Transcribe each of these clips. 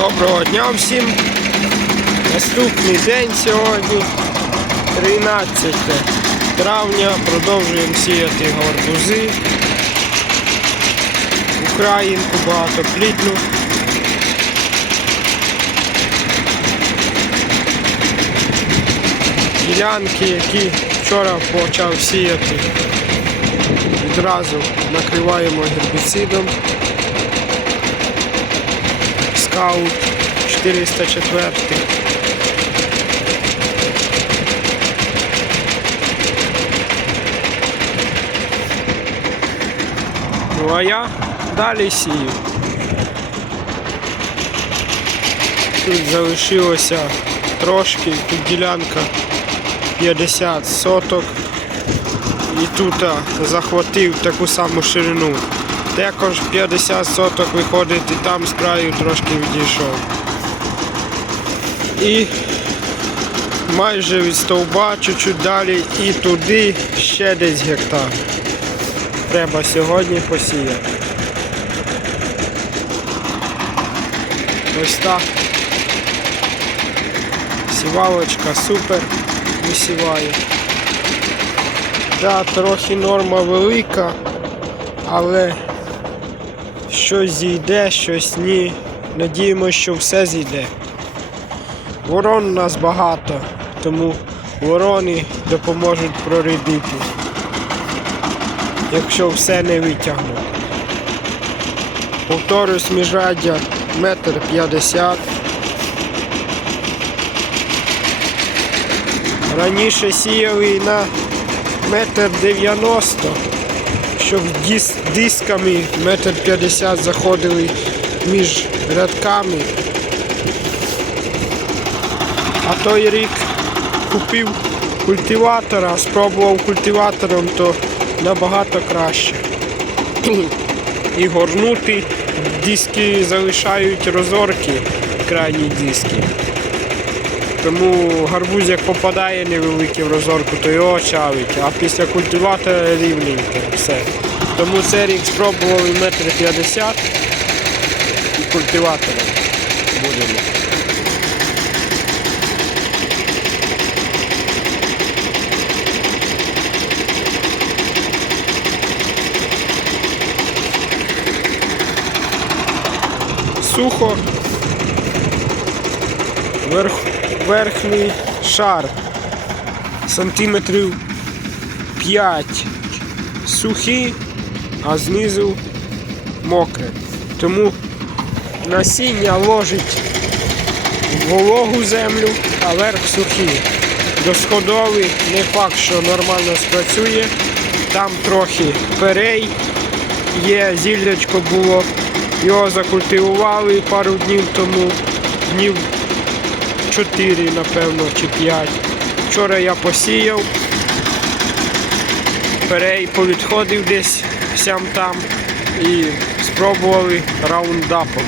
Доброго дня всім. Наступний день сьогодні, 13 травня, продовжуємо сіяти гарбузи. Українку багатоплітну. Ділянки, які вчора почав сіяти, відразу накриваємо гербіцидом. Скаут 404. Ну а я далі сію. Тут залишилося трошки, тут ділянка 50 соток. І тут захватив таку саму ширину. Також 50 соток виходить і там з краю трошки відійшов. І майже від стовба чуть-чуть далі і туди ще десь гектар. Треба сьогодні посіяти. Ось так. Сівалочка супер висіває. Да, трохи норма велика, але щось зійде, щось ні. Надіємося, що все зійде. Ворон у нас багато, тому ворони допоможуть прорядити, якщо все не витягнуть. Повторюсь, міжраддя метр п'ятдесят. Раніше сіяли на метр дев'яносто, щоб дис- дисками метр п'ятдесят заходили між рядками. А той рік купив культиватора, спробував культиватором, то набагато краще. І горнути диски залишають розорки, крайні диски. Тому гарбуз як попадає невеликий в розорку, то його чавить, а після культиватора рівненько все. Тому цей рік спробували метр п'ятдесят і культиватором будемо. Сухо. Верх, верхній шар сантиметрів 5 сухий, а знизу мокре. Тому насіння ложить вологу землю, а верх сухий. Досходовий не факт, що нормально спрацює. Там трохи перей є, зіллячко було. Його закультивували пару днів тому, днів 4, напевно, чи 5. Вчора я посіяв, перей повідходив десь сям там і спробували раундапом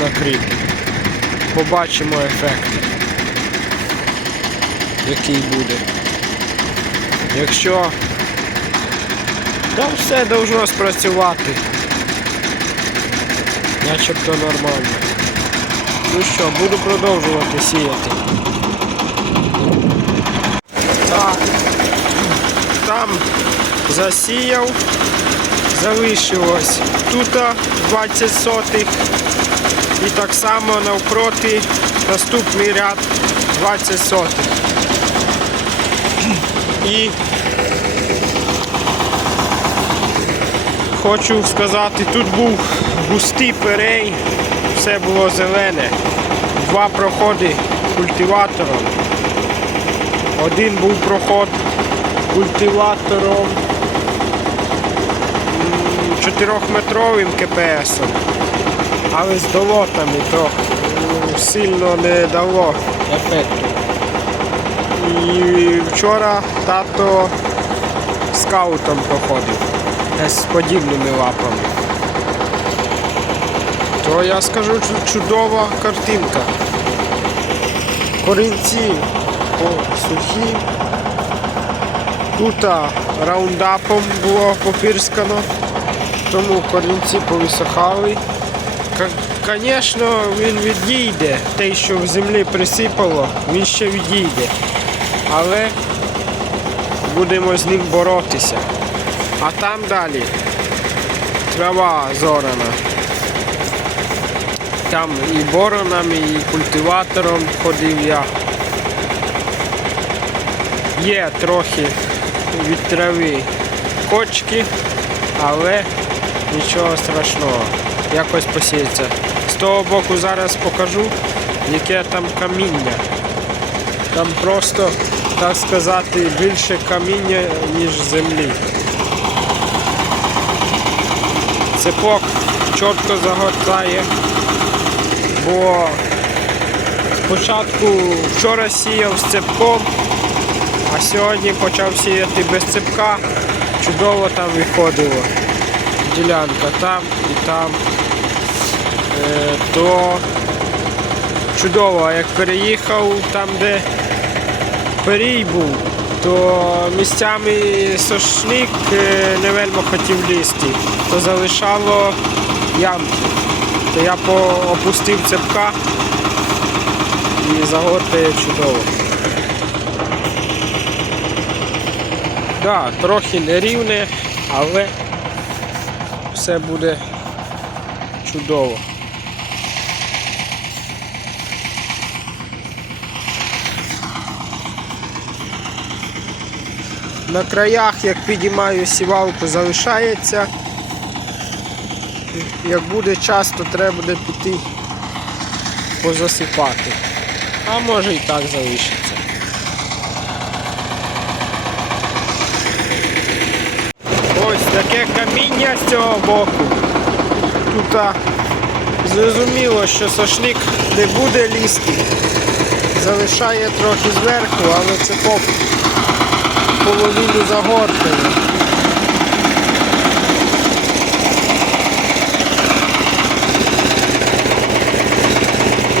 накрити. Побачимо ефект, який буде. Якщо там все должно спрацювати, начебто нормально. Ну що, буду продовжувати сіяти. Так. Там засіяв, залишилось тут 20 сотих. І так само навпроти наступний ряд 20 сотих. І хочу сказати, тут був густий перей, все було зелене. Два проходи культиватором. Один був проход культиватором м, чотирьохметровим КПСом, але з долотами то сильно не дало ефекту. І вчора тато скаутом проходив з подібними лапами. То я скажу чудова картинка. Корінці о, сухі. Тут раундапом було попірскано, тому корінці повисохали Звісно, він відійде. Те, що в землі присипало, він ще відійде. Але будемо з ним боротися. А там далі трава зорана. Там і бороном, і культиватором ходив я. Є трохи від трави кочки, але нічого страшного. Якось посіється. З того боку зараз покажу, яке там каміння. Там просто, так сказати, більше каміння, ніж землі. Цепок чітко загортає, бо спочатку вчора сіяв з цепком, а сьогодні почав сіяти без цепка. Чудово там виходило. Ділянка там і там. Е, то чудово, а як переїхав там, де перій був, то місцями сошник е, не вельми хотів лізти, то залишало ямки. То я по- опустив цепка і загортає чудово. Так, трохи нерівне, але все буде чудово. На краях, як підіймаю сівалку, залишається. Як буде час, то треба буде піти позасипати. А може і так залишиться. Ось таке каміння з цього боку. Тут зрозуміло, що сошник не буде лізти. Залишає трохи зверху, але це поп половину загортує.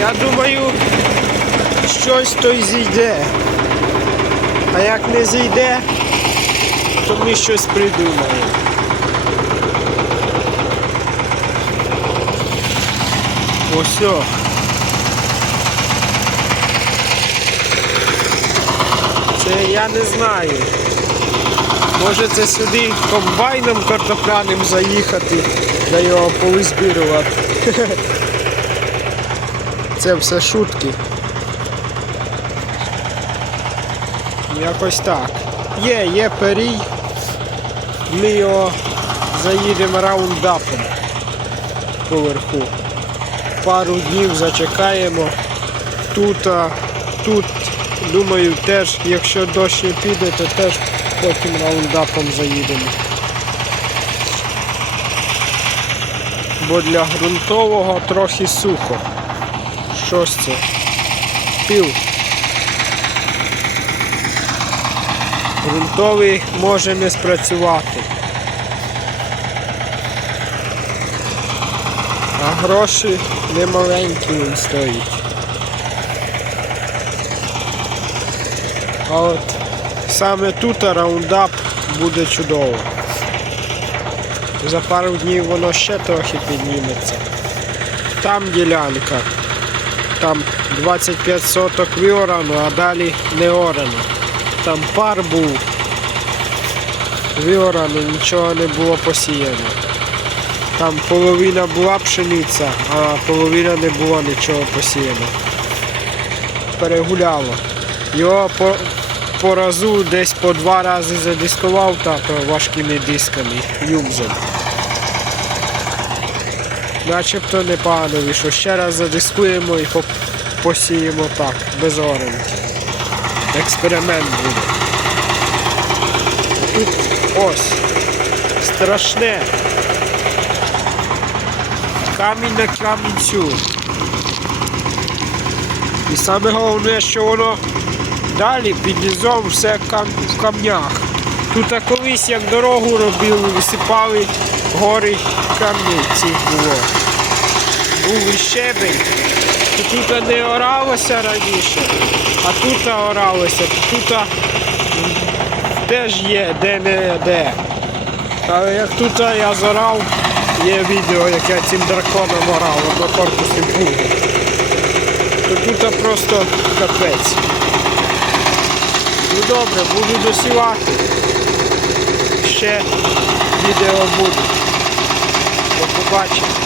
Я думаю, щось то й зійде. А як не зійде, то ми щось придумаємо. Ось. Це я не знаю. Може це сюди комбайном картопляним заїхати, да його повизбірувати. Це все шутки. Якось так. Є, є перій. Ми його заїдемо раундапом поверху. Пару днів зачекаємо. Тут, а, тут, думаю, теж, якщо дощ не піде, то теж потім раундапом заїдемо. Бо для ґрунтового трохи сухо. Що ж це? Пів. Грунтовий може не спрацювати. А гроші немаленькі він стоїть. А от саме тут раундап буде чудово. За пару днів воно ще трохи підніметься. Там ділянка. Там 25 соток виорано, а далі не орано. Там пар був. Виорано, нічого не було посіяно. Там половина була пшениця, а половина не було нічого посіяно. Перегуляло. Його по, по разу десь по два рази задискував так важкими дисками, юмзом. Начебто непогано вийшло. Ще раз задискуємо і посіємо так, без оренки. Експеримент буде. Тут ось. Страшне. Камінь на камінцю. І саме головне, що воно далі під низом все в камнях. Тут колись як дорогу робили, висипали гори камниці було. Був щебень. Тут не оралося раніше, а тут оралося, тут теж є де не де. Але як тут я зорав Є відео, як я цим драконом орав однокорпусним плугом. То тут просто капець. Ну добре, буду досівати. Ще відео буде. Побачення.